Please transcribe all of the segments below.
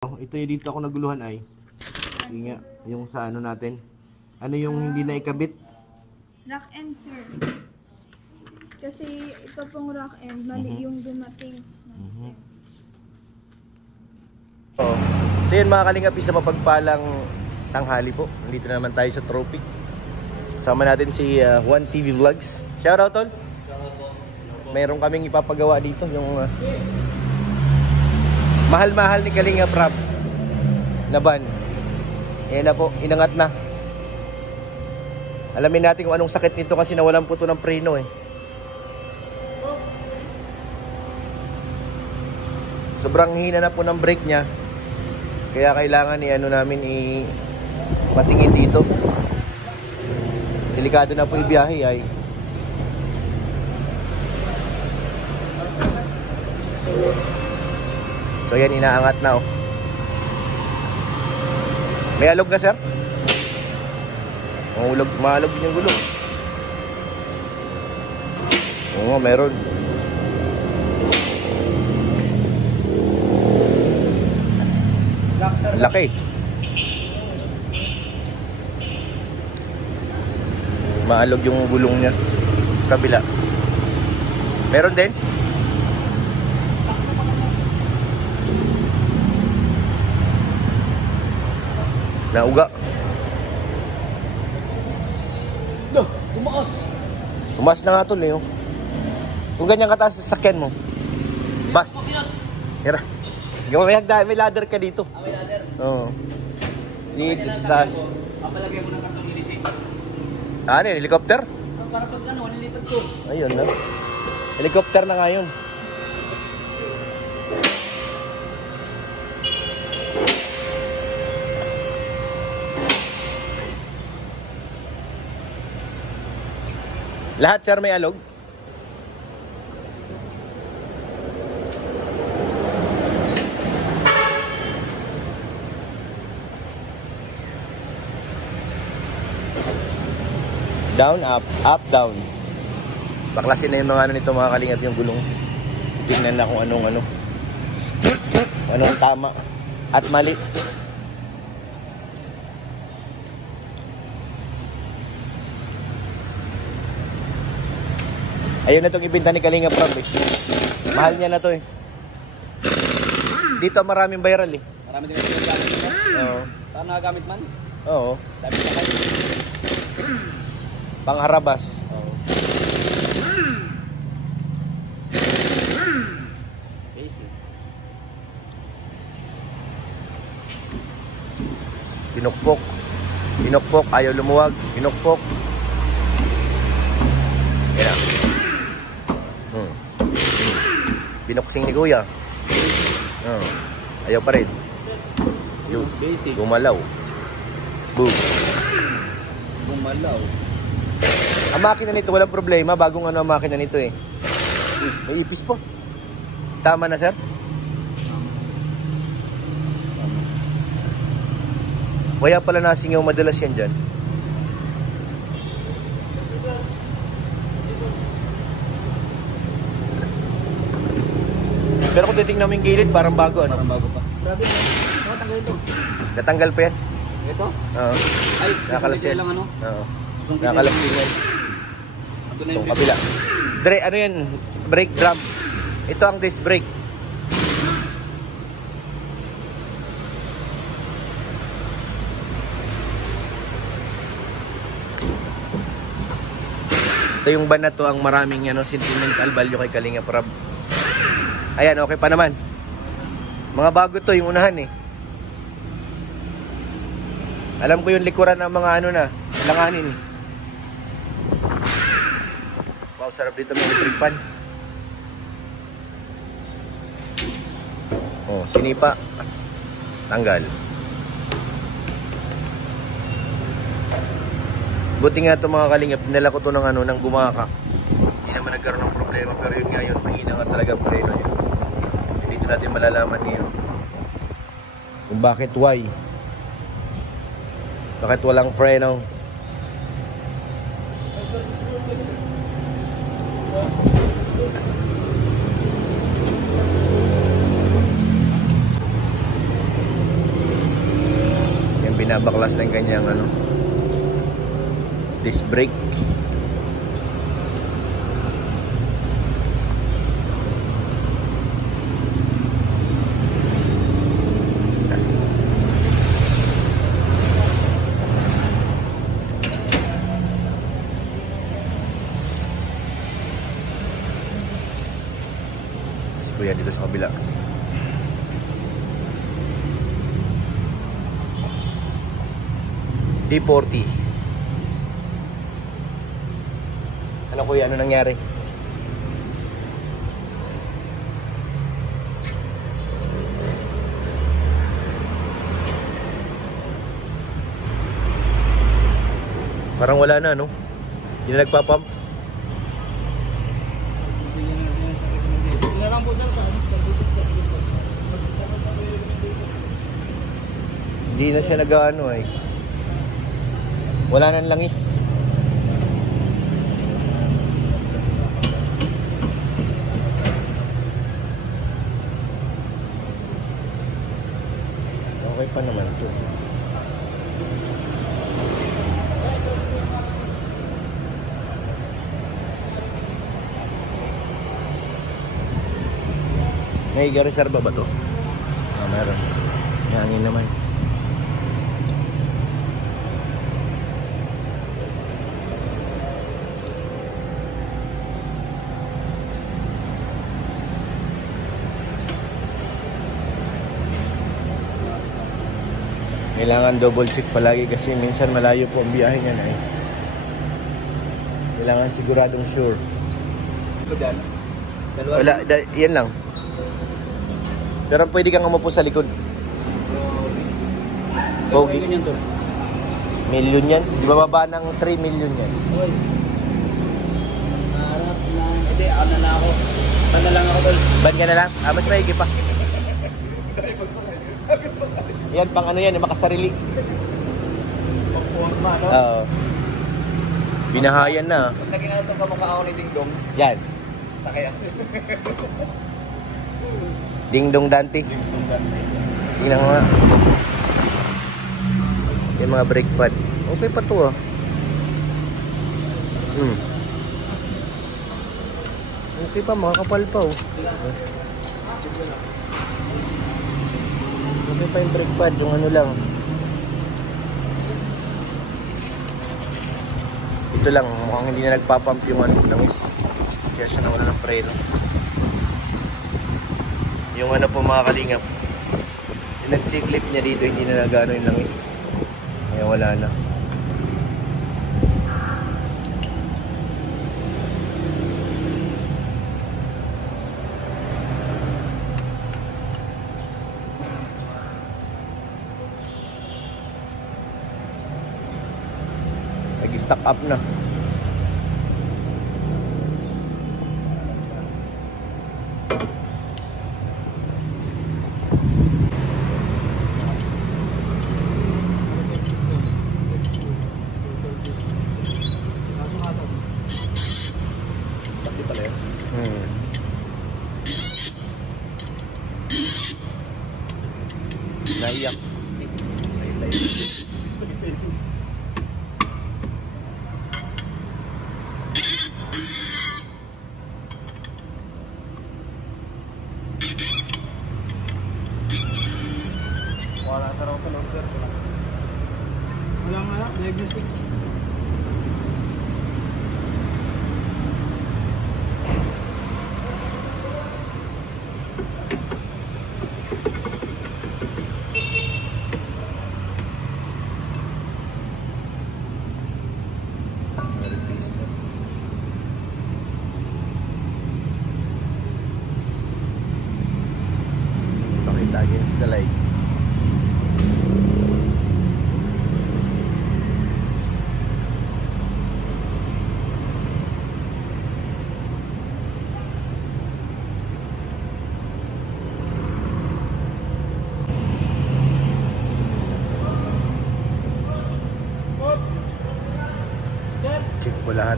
Ito yung dito ako naguluhan ay. Yung nga, yung sa ano natin. Ano yung hindi na ikabit? Rack end, sir. Kasi ito pong rack end, mali yung dumating. So yun mga kalingap, isa mapagpalang tanghali po. Nandito na naman tayo sa Tropic. Sama natin si Juan TV Vlogs. Shoutout tol. Meron kaming ipapagawa dito yung mahal-mahal ni Kalingap Rob na van. Ayan na po, inangat na. Alamin natin kung anong sakit nito kasi nawalan po ito ng preno eh. Sobrang hina na po ng brake niya. Kaya kailangan namin patingin dito. Delikado na po ibiyahe ay. So yan, inaangat na oh. May alog na sir? Maalog din yung gulong. Oo, meron. Laki. Maalog yung gulong niya. Kabila. Meron din. Nauga. Loh, tumaas. Tumaas na nga tol eh. Kung ganyan kataas sa sasakyan mo. Bas. Tira. May ladder ka dito. May ladder? Oo. Dito sa taas. Papalagay mo ng tatlong inisip. Ano yun? Helicopter? Para pag nilipad ko. Ayun na. Helicopter na nga yun. Lahat sir may alog? Down, up, up, down. Baklasin na yung mga nito mga kalingap yung gulong. Tingnan na kung anong tama at mali. Ayun na itong ibinta ni Kalingap Rob eh. Mahal niya na to eh. Dito maraming viral eh. Marami din kasi gamit mo. Oo. Saan nakagamit man? Oo. Dami na kayo. Pangharabas. Oo. Basic. Pinukpok. Pinukpok. Ayaw lumuwag. Pinukpok. Yan na. Pinuksing ni kuya. Ayaw pa rin. Basic. Gumalaw. Boom. Gumalaw. Ang makina nito walang problema. Bagong ang makina nito eh. May ipis po. Tama na sir? Kaya pala nasingaw madalas yan dyan. Pero kung titignan mo yung gilid, parang bago ano? Parang bago pa. Grabe naman. Tanggal ito. Natanggal pa yan? Ito? Oo. Ay, Nakakalas yan. lang ano? Oo. Susungkit Nakakalas lang. yan. Ito na Itong yung kabila. Dre, ano yan? Brake drum. Ito ang disc brake. Ito yung van na to ang maraming sentimental value kay Kalingap Rob. Ayan, okay pa naman. Mga bago to, yung unahan eh. Alam ko yung likuran ng mga langanin. Wow, sarap dito may electric fan. Oh, sinipa. Tanggal. Buti nga ito mga kalingap, dinala ko to ng gumaka. Hindi naman nagkaroon ng problema, pero yun nga yun, mahina nga talaga ang preno yun. Dito natin malalaman niyo kung bakit why. Bakit walang preno. binabaklas ng kanyang ano, disc brake. Si Kuya dito sa kabila. D40. Ano Kuya, ano nangyari? Parang wala na, no? Hindi na nagpapump. Hindi na lang po sir sa Hindi na siya nag-ano eh. Wala nang langis. Okay pa naman to. May reserva ba to? Ah, meron. May hangin naman. Kailangan double check palagi kasi minsan malayo po ang biyahe niya na eh. Kailangan siguradong sure. Ito dyan. Dalawa. Wala, yan lang. Pero pwede kang umupo sa likod. Okay. Ganyan to. Million yan? Di ba baba ng 3 million yan? Oy. Harap na. Hindi, ano na ako. Ano lang ako tol. Ban ka na lang? Ah, mas maigi pa. Yan, pang ano yan, makasarili. Pang-forma, no? Oo. Binahayan na. Pag naging ano itong kamukha ako ni Ding Dong, Yan. sakay ako. Ding Dong Dante. Ding Dong Dante. Tingnan ko nga. Yung mga brake pad. Okay pa to ah. Okay pa, makakapal pa oh. Okay pa yung brake pad, yung ano lang. Ito lang, mukhang hindi na nagpapump yung ano, langis. Kaya siya nawala ng preno. Yung ano po mga kalingap, yung nag-clip niya dito, hindi na nagano yung langis. Kaya wala na. Nag-stock up na. Pati pala yun. Naiyak. Wala sa raw sa loob sir. Wala nga, diagnostic. Pakita against the light. Check po lahat.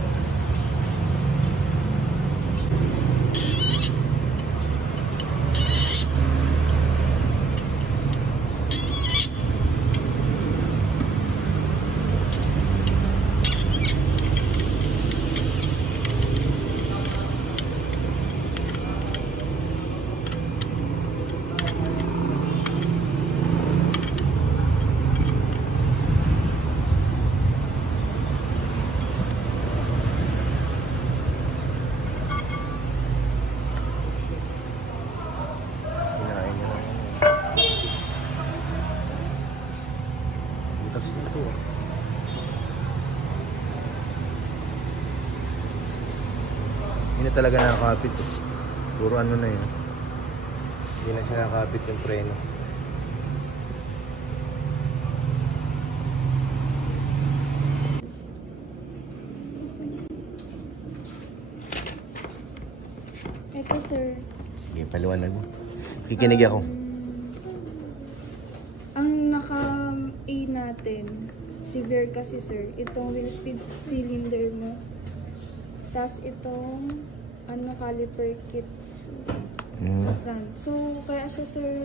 na talaga nakakapit. Puro ano na yun. Hindi na siya nakakapit yung preno. Ito, sir. Sige, paliwanag mo. Kikinig ako. Ang naka-A natin, severe kasi, sir. Itong wheel speed cylinder mo. Tapos itong caliper kit sa front. So, kaya siya, sir,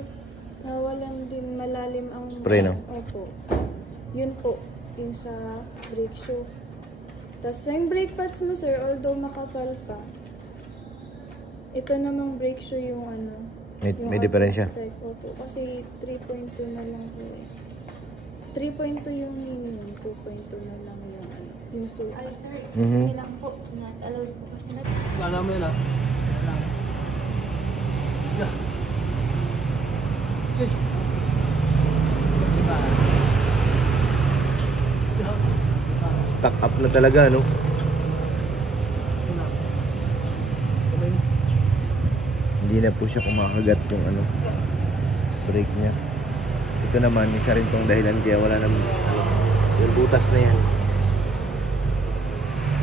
walang din malalim ang preno. Opo. Yun po, yung sa brake shoe. Tapos yung brake pads mo, sir, although makapal pa, ito namang brake shoe yung May diferensya. Opo, kasi 3.2 na lang po eh. 3.2 yung minimum, 2.2 na lang yung suit. Ay, sir, excuse me lang po. Not allowed po kasi na. Alam mo yun ah. Stuck up na talaga, no? Hindi na po siya kumakagat yung brake niya. Ito naman, isa rin tong dahilan kaya wala naman yung butas na yan.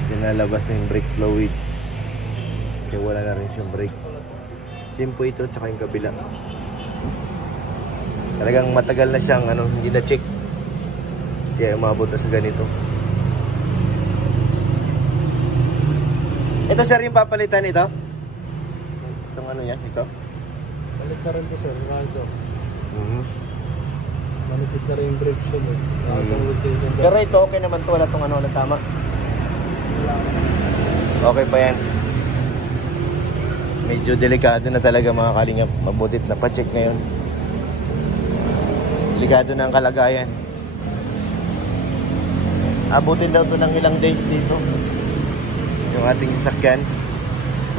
Dinalabas na yung brake fluid. Kaya wala na rin siyang brake. Same po ito, tsaka yung kabila. Talagang matagal na siyang hindi na check. Kaya umabot na sa ganito. Ito sir, yung papalitan ito? Itong yan, ito? Balik na rin to, sir. Radyo. Manipis na rin yung brake shoe mo. Pero ito, okay naman to. Wala itong walang tama. Okay pa yan. Medyo delikado na talaga mga kalingap. Mabutit na pa-check ngayon. Delikado na ang kalagayan. Abutin daw to ng ilang days dito. Yung ating sasakyan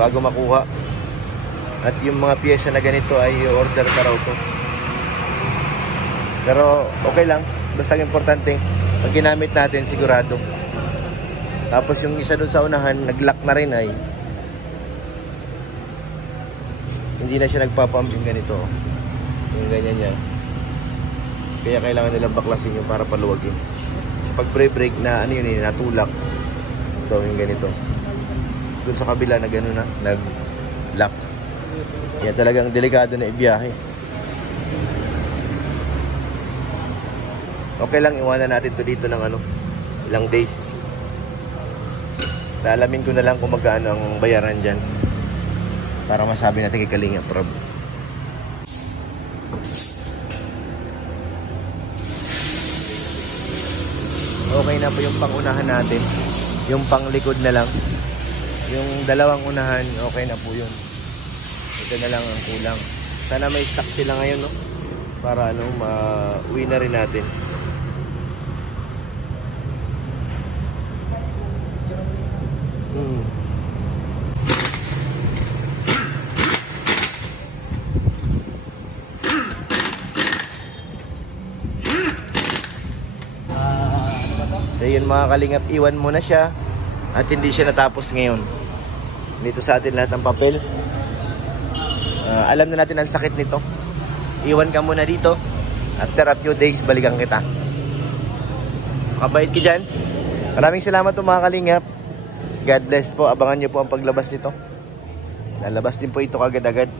bago makuha. At yung mga piyesa na ganito ay order ka raw to. Pero okay lang. Basta importante, pag ginamit natin sigurado. Tapos yung isa doon sa unahan, nag-lock na rin ay hindi na siya nagpapump yung ganito. Yung ganyan niya. Kaya kailangan nila baklasin yung para paluwagin. Kasi pag brake na natulak. Ito yung ganito. Doon sa kabila na gano'n na, nag-lock. Kaya talagang delikado na ibiyahe. Okay lang, iwanan natin to dito ng ilang days. Alamin ko na lang kung magkano ang bayaran dyan. Para masabi natin kay Kalinga Prab. Okay na po yung pangunahan natin. Yung panglikod na lang. Yung dalawang unahan, okay na po yun. Ito na lang ang kulang. Sana may stock sila ngayon, no? Para ma-uwi na rin natin. So yun mga kalingap, iwan mo na siya. At hindi siya natapos ngayon. Dito sa atin lahat ng papel. Alam na natin ang sakit nito. Iwan ka muna dito. After a few days, balikan kita. Makabait ka dyan. Maraming salamat po mga kalingap. God bless po. Abangan nyo po ang paglabas nito. Lalabas din po ito kagad-agad.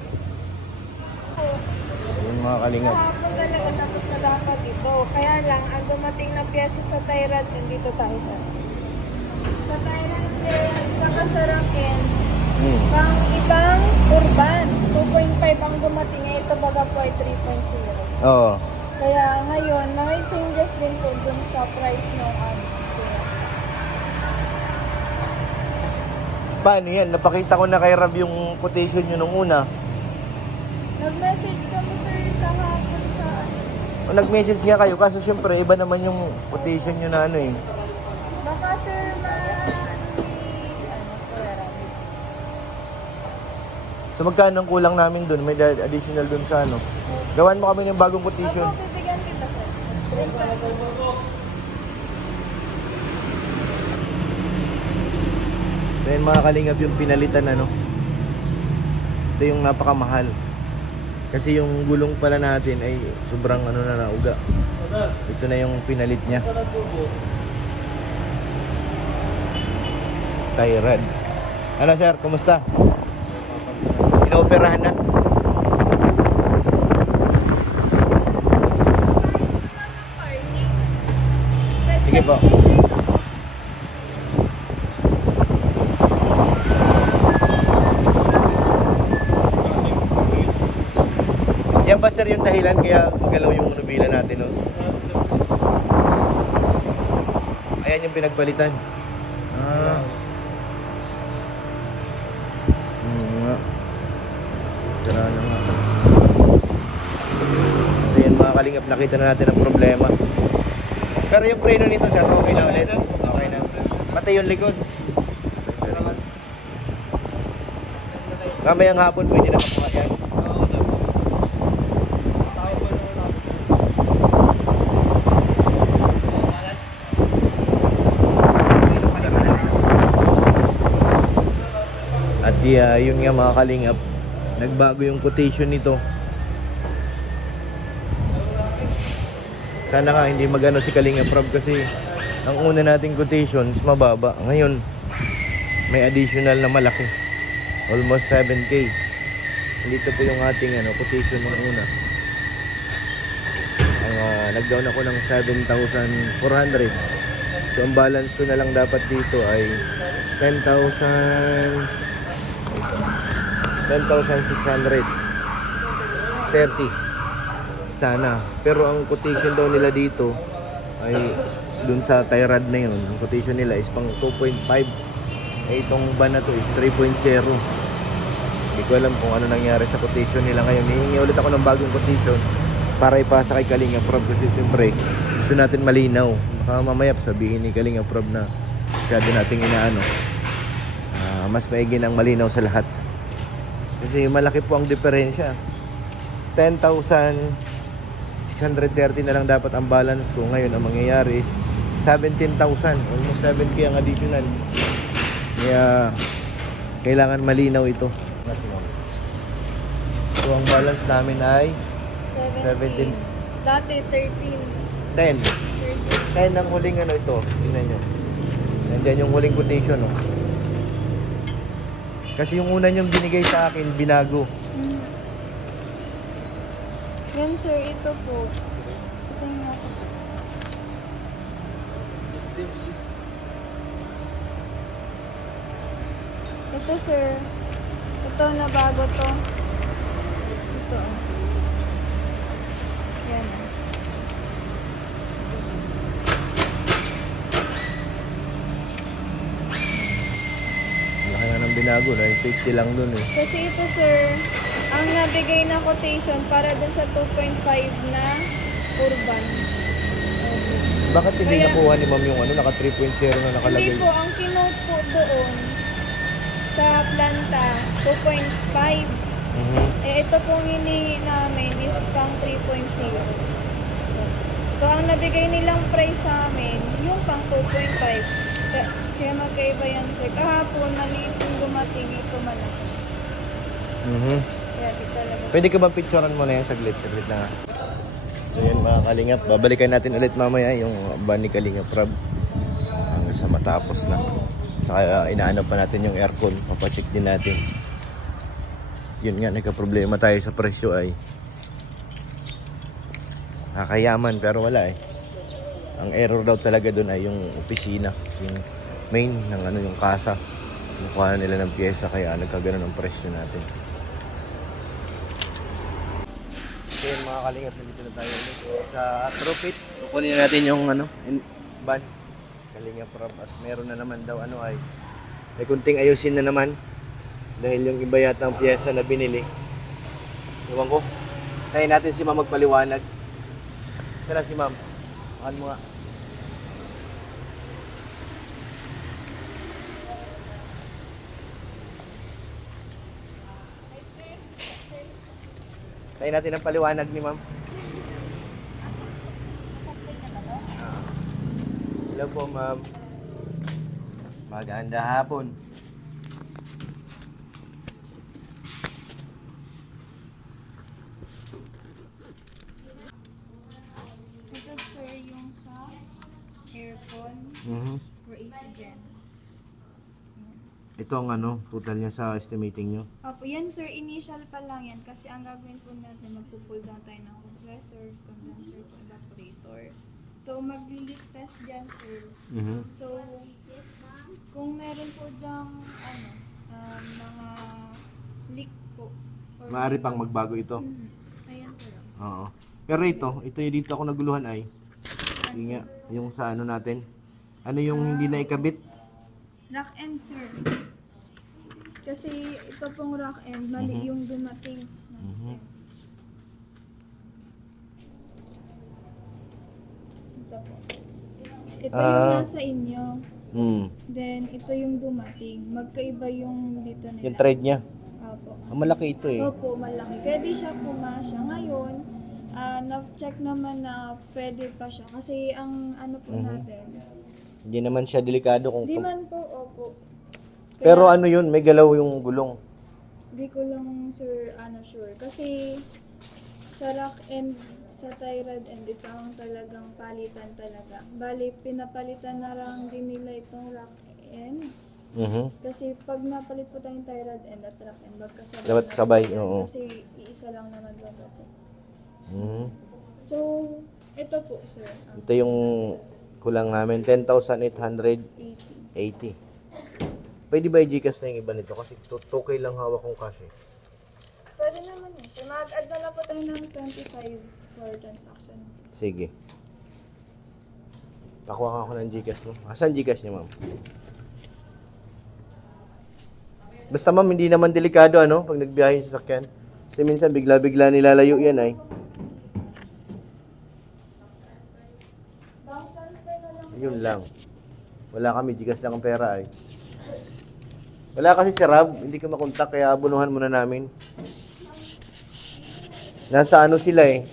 Yun mga kalingap. Kahapon talaga tapos na dapat ito. Kaya lang, ang dumating na piyesa sa Thailand, nandito tayo sa Thailand, sa Kasaraken, pang ibang urban, 2.5 ang dumating. Ito baga po ay 3.0. Oo. Kaya ngayon, may changes din po dun sa price ng piyesa. Paano yan? Napakita ko na kay Rab yung quotation nyo nung una. Nag-message kami sir kahapon sa O, nag-message nga kayo, kaso syempre iba naman yung quotation nyo na baka sir So magkano ang kulang namin dun? May additional dun sa Gawan mo kami ng bagong quotation. Ako, bibigyan kita sir. So yan mga kalingap yung pinalitan ano. Ito yung napakamahal. Kasi yung gulong pala natin ay sobrang ano na nauga. Ito na yung pinalit niya. Tyrad. Ano sir, kumusta? Inooperahan na? Sige po. Yan ba sir yung dahilan kaya magalaw yung nubila natin, no? Ayan yung pinagpalitan. Ah. Nga. Tara na nga. So yan mga kalingap, nakita na natin ang problema. Pero yung preno nito sir, okay na ulit? Okay na. Pati yung likod. Kamayang hapon pwede na makuha yan. At yun nga mga kalingap, nagbago yung quotation nito. Sana nga hindi magano si Kalingap Rob kasi ang una nating quotation is mababa. Ngayon may additional na malaki, almost 7K. Dito po yung ating quotation ng una. Nag-down ako ng 7,400. So ang balance ko na lang dapat dito ay 10,630 sana. Pero ang quotation daw nila dito ay dun sa Tyrad na yun, ang quotation nila is pang 2.5. Itong van na to is 3.0. Hindi ko alam kung ano nangyari sa quotation nila ngayon. Hihingi ulit ako ng bagong quotation para ipasa kay Kalingap Rob kasi siyempre gusto natin malinaw. Baka mamaya sabihin ni Kalingap Rob na masyado nating inaano. Mas maigi ng malinaw sa lahat. Kasi malaki po ang diferensya. 10,630 na lang dapat ang balance ko. Ngayon ang mangyayari is 17,000. Almost 7K ang additional. Kaya kailangan malinaw ito. So ang balance namin ay 17. Dati 13. 10 ang huling ito. Tingnan nyo. Nandiyan yung huling quotation, no? Kasi yung una nyong binigay sa akin, binago. Yan sir, ito po. Ito yung ako sir. Ito sir. Ito na bago to. Ito. Yan. Laki na ng binago, 950 lang dun eh. Kasi ito sir, ang nabigay na quotation para dun sa 2.5 na urban. Bakit hindi Kaya- nakuha ni ma'am yung naka 3.0 na nakalagay? Hindi po, ang kinote po doon sa planta, 2.5. Ito pong hinihingi namin is pang 3.0. So, ang nabigay nilang price sa amin, yung pang 2.5. Kaya magkaiba yan, sir. Kahapon, maliit yung dumating, ito malaki. Kaya di talaga. Pwede ka ba picturean mo na yan saglit? Saglit na nga. So yan mga kalingap, babalikan natin ulit mamaya yung van ni Kalingap Rob hanggang sa matapos na. Saka inaano pa natin yung aircon, papacheck din natin. Yun nga, nagka-problema tayo sa presyo ay kakayaman pero wala eh. Ang error daw talaga doon ay yung opisina, yung main ng yung kasa. Kukuha nila ng pyesa kaya nagkagano ng presyo natin. So yun mga kalingap, nandito na tayo ulit sa Tropit. Kukunin natin yung van Kalingap Rob at meron na naman daw ay may kunting ayusin na naman dahil yung iba yata ang pyesa na binili. Iwan ko. Tayo natin si ma'am magpaliwanag. Sala si ma'am. Makan mo nga. Tayo natin ang paliwanag ni ma'am. Hello po ma'am. Maganda hapon. siya. Aircon. For AC dyan. Ito ang ano, total niya sa estimating nyo. Opo, yan sir, initial pa lang yan. Kasi ang gagawin po natin, magpupull down tayo ng compressor, condenser, evaporator. So, mag-leak test dyan sir. So, kung meron po dyang mga leak po. Or Maaari pang magbago ito. Ayan sir. Oo. Pero ito yung dito ako naguluhan ay. Yun nga, yung sa ano natin. Ano yung hindi na ikabit? Rack end sir. Kasi ito pong rack end, mali yung dumating. Ito po. Ito yung nasa inyo. Then ito yung dumating. Magkaiba yung dito nila. Yung thread niya. Opo. Malaki ito eh. Opo, malaki. Pwede siya pumasya. Ngayon, na-check naman na pwede pa siya. Kasi ang ano po natin. Hindi naman siya delikado kung... Di man po, opo. Pero ano yun, may galaw yung gulong. Di ko lang sure. Kasi sa rack end, sa tie rod end, ito ang talagang palitan talaga. Bali, pinapalitan na lang din nila itong rack end. Kasi pag napalit po tayong tie rod end at rack end, magkasabay. Dapat sabay, na po. oo. Kasi iisa lang naman baga po. So, ito po sir. Ito yung kulang namin, 10,880. 80. Pwede ba i-Gcash na yung iba nito? Kasi 2K lang hawak kong cash eh. Pwede naman yun. So, mag-add na lang po tayo ng 25 for transaction. Sige. Pakuha ka ako ng Gcash mo. Asan Gcash niya, ma'am? Basta ma'am, hindi naman delikado ano, pag nagbiyahe yung sasakyan. Kasi minsan bigla-bigla nilalayo yan ay. Bank transfer na lang. Yun lang. Wala kami, Gcash lang ang pera ay. Wala kasi si Rob, hindi ko makontak kaya abunuhan muna namin. Nasa ano sila eh.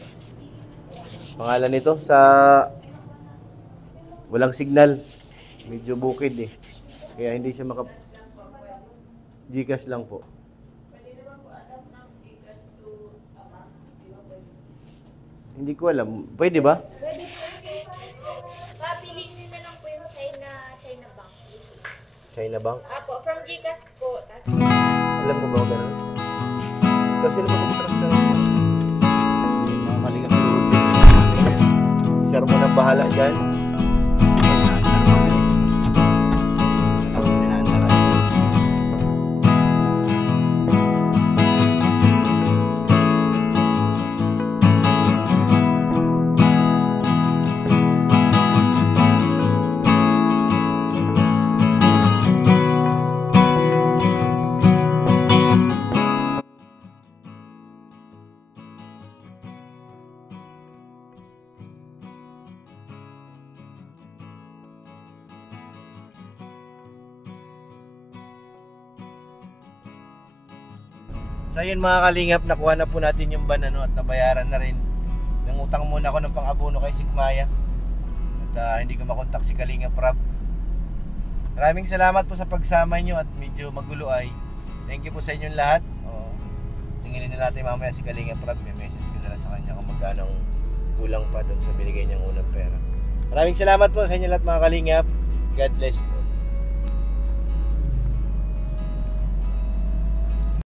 Pangalan nito sa walang signal. Medyo bukid eh. Kaya hindi siya Gcash lang po. Hindi ko alam. Pwede ba? Pwede po. Papiliin nyo na lang po yung China Bank. China Bank? Apo, from Gcash po. Tas, Alam mo ba ako ganun? Kasi naman mag-transfer. Kasi mga kalinga sa loob. Sir mo nang bahala dyan. Ako pinaantaran. So yun mga kalingap, nakuha na po natin yung van ano, at nabayaran na rin. Nangutang muna ako ng pang-abono kay Sigmaya. At hindi ko makontak si Kalingap Rob. Maraming salamat po sa pagsama nyo at medyo magulo ay. Thank you po sa inyong lahat. Tingnan na natin mamaya si Kalingap Rob. May message ko na lang sa kanya kung magkano kulang pa doon sa binigay niyang unang pera. Maraming salamat po sa inyo lahat mga Kalingap. God bless po.